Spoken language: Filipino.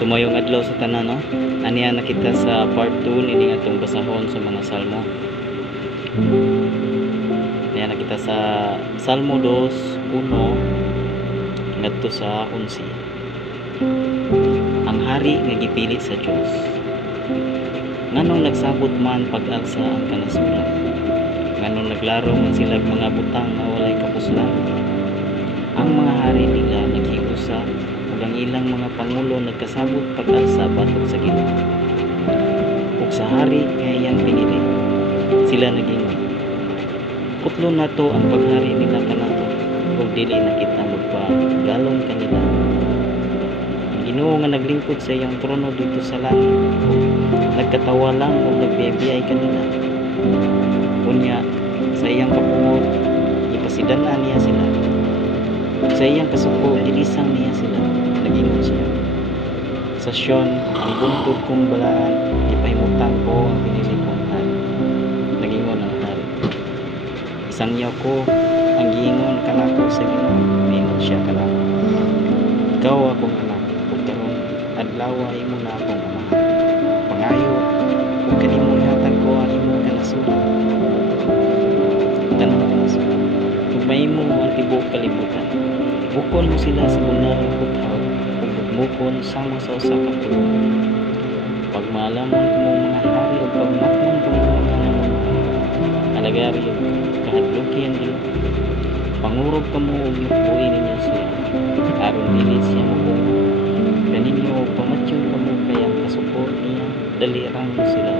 Sumayong adlaw sa tanan, no? Aniya na kita sa part 2 nini atong basahon sa mga salmo. Aniya na kita sa Salmo 2:1 ngadto sa 11. Ang hari nga gipili sa Dios. Nganong nagsabot man pag-alsa ang kanasuran. Nganong naglaro man sila mga butang nga walay kapuslan. Ang mga hari nila naghiusa ug ang ilang mga pangulo nagkasabot pag-alsa batok sa Ginoo. Ug sa hari nga iyang pinili, sila nagingon, putlo na to ang paghari nila kanato ug dili na kita magpagalong kanila. Ang Ginoo nga naglingkod sa iyang trono dito sa langit, nagkatawa lang ug nagbiyay kanila. Unya sa iyang kapungot ipasidan-an niya sila. Sa iyang kasuko ilisang niya sila. Nagingon siya, sa Sion ang buntod kong balaan, ipahimutang ko ang pinili kong hari. Nagingon ang hari, isangyaw ko ang giingon kanako sa Ginoo. Naingon siya kanako, ikaw akong anak, ug karon adlaw imo na akong amahan. Pangayo ug kanimo ihatag ko ang imong kanasuran. Tanong kanasuran ug mahimo ang tibuok kalibutan. Bukon mo sila sa bunarang buthaw ug bukmukon sama sa usa ka pulo. Pag maalamon mo mga hari ug pagmatnon ko mga nanamon, alagari ug kahadlukin nila. Pangurog ka mo ug iupuin ninyo siya, aron dili siya mabungo. Kaninyo ug pamatyon ka mo kayang kasupot niya, dali rang mo sila.